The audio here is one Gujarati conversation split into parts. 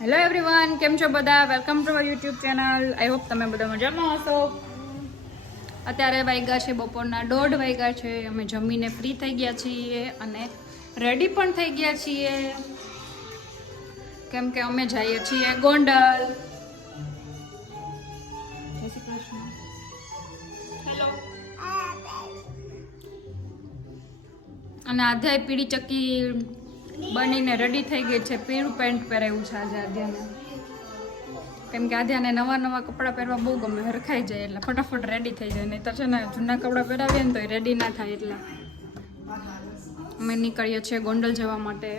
હેલો એવરીવન, કેમ છો બધા? Welcome to our YouTube channel. I hope તમે બધા મજામાં હશો. અત્યારે વાગ્યા છે બપોરના 1:30 વાગ્યા છે. અમે જમીને ફ્રી થઈ ગયા છીએ અને રેડી પણ થઈ ગયા છીએ, કેમ કે અમે જઈએ છીએ ગોંડલ. જય શ્રી કૃષ્ણ. હેલો. અને આધ્યાય પીળી ચક્કી બનીને રેડી થઈ ગઈ છે. પીળું પેન્ટ પહેરાવ્યું છે આજે આધ્યાને, કેમ કે આધ્યાને નવા નવા કપડાં પહેરવા બહુ ગમે, હરખાઈ જાય એટલે ફટાફટ રેડી થઈ જાય. નહીં તો છે ને જૂના કપડાં પહેરાવીએ ને તો એ રેડી ના થાય. એટલે અમે નીકળીએ છીએ ગોંડલ જવા માટે.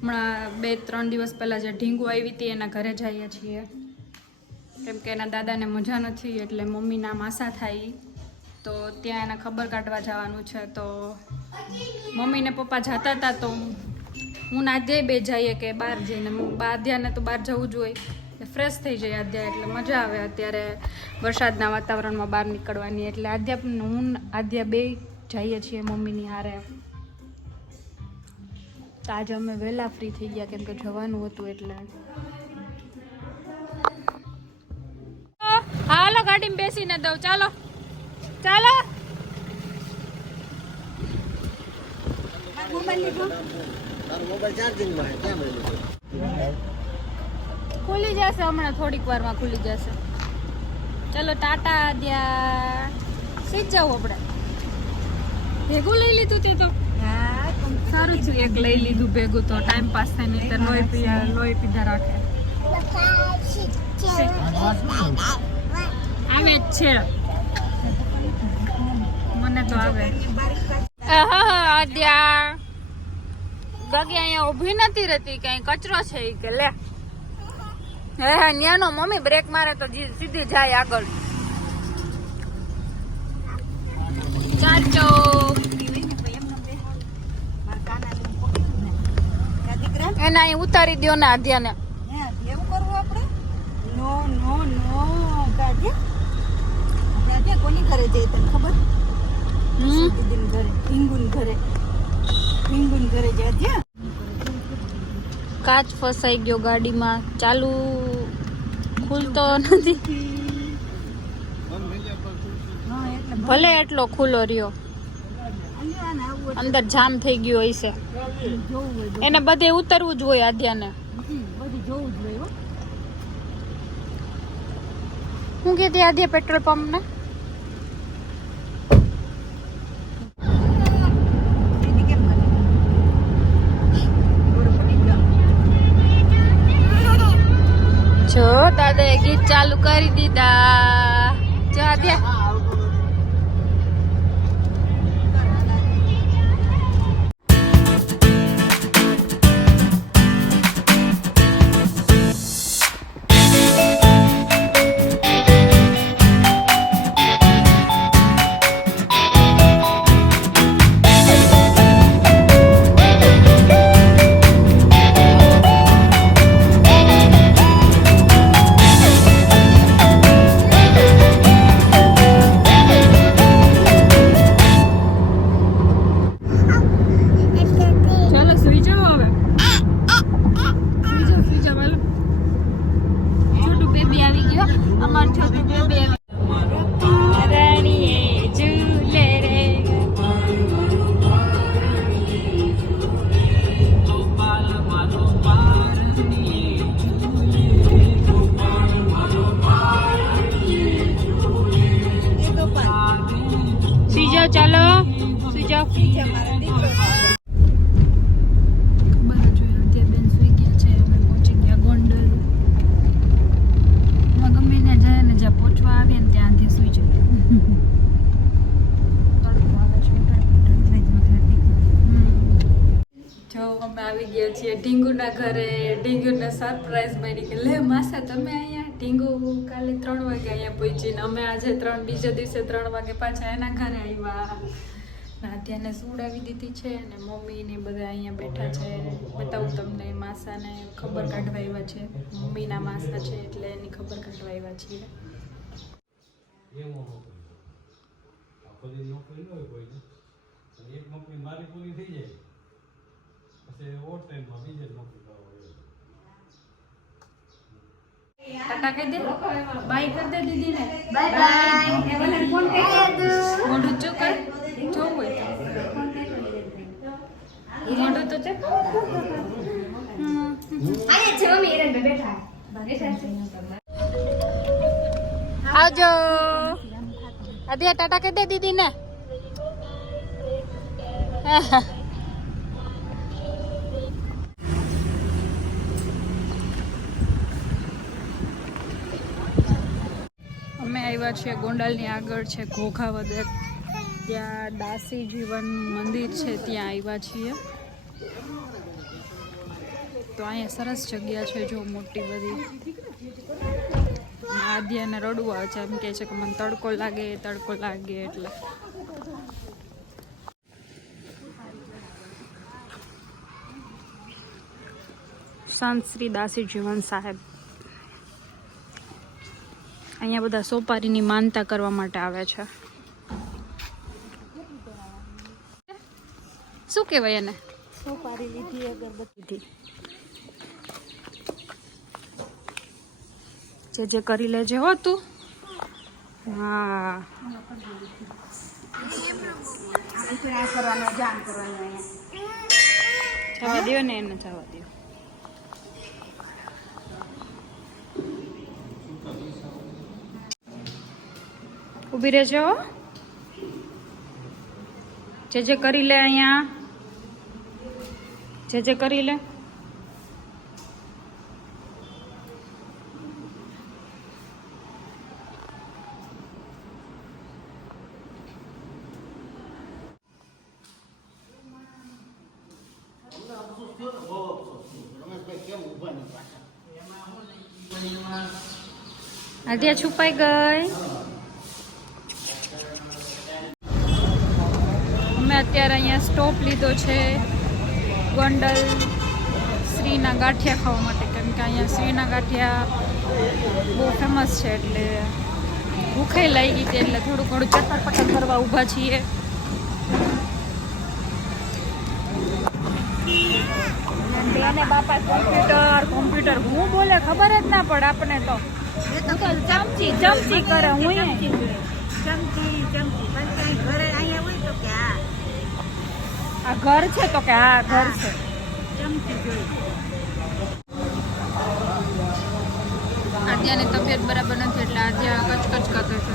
હમણાં 2-3 દિવસ પહેલાં જે ઢીંગુ આવી હતી એના ઘરે જઈએ છીએ, કેમ કે એના દાદાને મજા નથી એટલે મમ્મીના માસા થાય, તો ત્યાં એના ખબર કાઢવા જવાનું છે. તો મમ્મી ને પપ્પા જતા હતા તો હું ને આધ્યાય બે જઈએ કે બહાર જઈને, આધ્યાને તો બહાર જવું જ હોય, ફ્રેશ થઈ જાય આધ્યા, એટલે મજા આવે અત્યારે વરસાદના વાતાવરણમાં બહાર નીકળવાની. એટલે હું આધ્યા બે જઈએ છીએ મમ્મીની હારે. તો આજે અમે વહેલા ફ્રી થઈ ગયા કેમ કે જવાનું હતું એટલે. હાલો ગાડીમાં બેસીને દઉં. ચાલો ચાલો. ખુલી જશે હમણાં, થોડીક વારમાં ખુલી જશે. ચલો ટાટા. આદ્યા સીધ જાવ. આપણે ભેગું લઈ લીધું તે તો સારું છે. એક લઈ લીધું ભેગું તો ટાઈમ પાસ થાય, નહીં તો લોહી પીધા રાખે. આવે જ છે મને તો આવે. આદ્યા ગગી અહીંયા ઊભી નથી રહેતી, કઈ કચરો છે ઈ કે લે. હે ન્યાનો મમ્મી બ્રેક મારે તો સીધી જાય આગળ. ચાચો એને અહીં ઉતારી દો ને આધ્યાને. એવું કરવું આપણે? નો નો નો કાઢ્યા કોની ઘરે જઈએ તને ખબર? દીદીને ઘરે, ઢીંગુન ઘરે જાય. કાચ ફસાઈ ગયો ગાડીમાં, ચાલુ ખુલતો નથી. ભલે એટલો ખુલ્લો રહ્યો, અંદર જામ થઈ ગયો હોય છે. એને બધે ઉતરવું જ હોય આધ્યાને. બધું જોવું જ હોય. હું કહેતી આધ્યા પેટ્રોલ પંપ ને જો દાદાએ ગીત ચાલુ કરી દીધા. જો આધ્યા ચાલો સુઈ જાઓ. બેન સુઈ ગયા છે. અમે પહોંચી ગયા ગોંડલ. ગમે ત્યાં જાય ને જ્યાં પહોંચવા આવીએ ને ત્યાં આધી સુઈ જાય. જો અમે આવી ગયા છીએ ઢીંગુના ઘરે. ઢીંગુને સરપ્રાઈઝ મળી કે લે માસા તમે અહીંયા. ઢીંગુ કાલે 3 વાગે અહીંયા પહોંચીને અમે આજે બીજા દિવસે 3 વાગે પાછા એના ઘરે આવ્યા. આધ્યાને સુવડાવી દીધી છે અને મમ્મી ને બધા અહીંયા બેઠા છે. બતાવું તમને. માસાને ખબર કાઢવા આવ્યા છે. મમ્મીના માસા છે એટલે એની ખબર કાઢવા આવ્યા છીએ. ટાટા કહી દે, બાય કરી દે દીદીને. બાય બાય ફોન મોઢું ચો કર, જોવું હોય તો મોઢું તો ચેક. આયા છે મમ્મી એરંડા બેઠા છે. આવજો. આદિયા ટાટા કહી દે દીદીને. અમે આવ્યા છીએ ગોંડલની આગળ છે ઘોઘાવદર, ત્યાં દાસી જીવન મંદિર છે, ત્યાં આવ્યા છીએ. તો અહીંયા સરસ જગ્યા છે, જો મોટી બધી. આદ્યાને રડવું આવે છે, એમ કહે છે કે મને તડકો લાગે એટલે. સંત શ્રી દાસી જીવન સાહેબ. અહીંયા બધા સોપારીની માનતા કરવા માટે આવે છે. શું કહેવાય એને? સોપારી લીધી, અગરબત્તી જે કરી લેજે હો તું. હા, કરવાનો જાન કરવાનો અહીંયા. જવા દો ને, એને જવા દો. ઊભી રહેજો. જે કરી લે અહીંયા, જે કરી લે. આદ્યા છુપાઈ ગઈ. અમે અત્યારે અહીંયા સ્ટોપ લીધો છે ગોંડલ શ્રીના ગાંઠિયા ખાવા માટે, કેમ કે અહીંયા શ્રીના ગાંઠિયા બહુ ફેમસ છે, એટલે ભૂખે લઈ ગઈ હતી, એટલે થોડું ઘણું ચટપટ કરવા ઊભા છીએ. બેને બાપા કોમ્પ્યુટર હું બોલે ખબર જ ના પડે આપણને. તો ચમચી કરે. હું ચમચી પણ કઈ ઘરે અહીંયા હોય તો કે આ ઘર છે, તો કે હા ઘર છે. ચમચી જોઈ. આદ્યાની તબિયત બરાબર નથી, એટલે આદ્યા કચકચ કરે છે.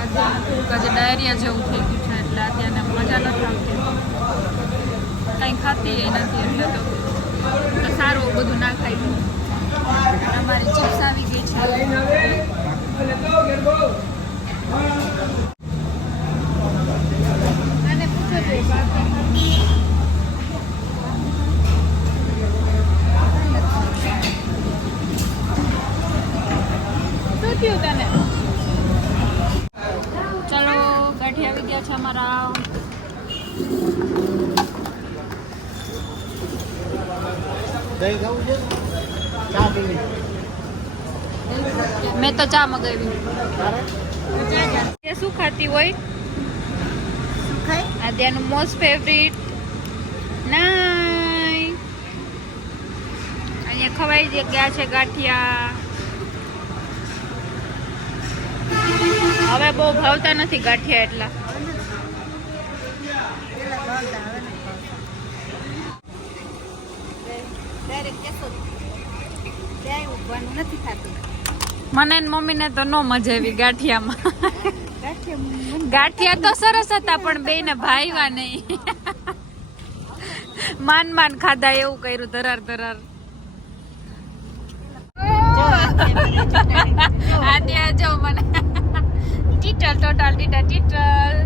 આદ્યાને થોડુંક આજે ડાયરિયા જેવું થઈ ગયું છે, એટલે આદ્યાને મજા નથી આવતી, કંઈ ખાતી એ નથી. એટલે તો સારું બધું ના ખાઈ. અમારી ચિપ્સ આવી ગઈ છે. આને પૂછો તો શું થયું તને? ચલો, ગાંઠી આવી ગયા છે અમારા. મેં તો ચા મગાવી. શું ખાતી હોય? શું ખાય? આદ્યાનું મોસ્ટ ફેવરિટ નાઈ. અહીંયા ખવાઈ ગયા છે ગાંઠિયા. હવે બહુ ભાવતા નથી ગાંઠિયા એટલા. નથી ખાતું. મને ને મમ્મીને તો નો મજા આવી ગાંઠિયામાં. ગાંઠિયા તો સરસ હતા, પણ બેને ભાઈવા નહીં. માન ખાધા એવું કર્યું, ધરાર. આદ્યા જો મને ટીટલ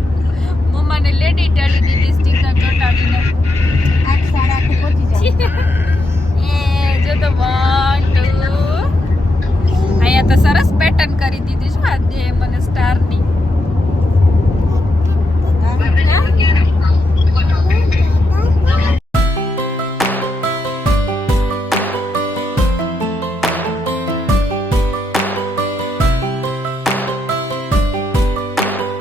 મમ્માને લેડી ટાળી દીધી સ્ટીકર ટોટલ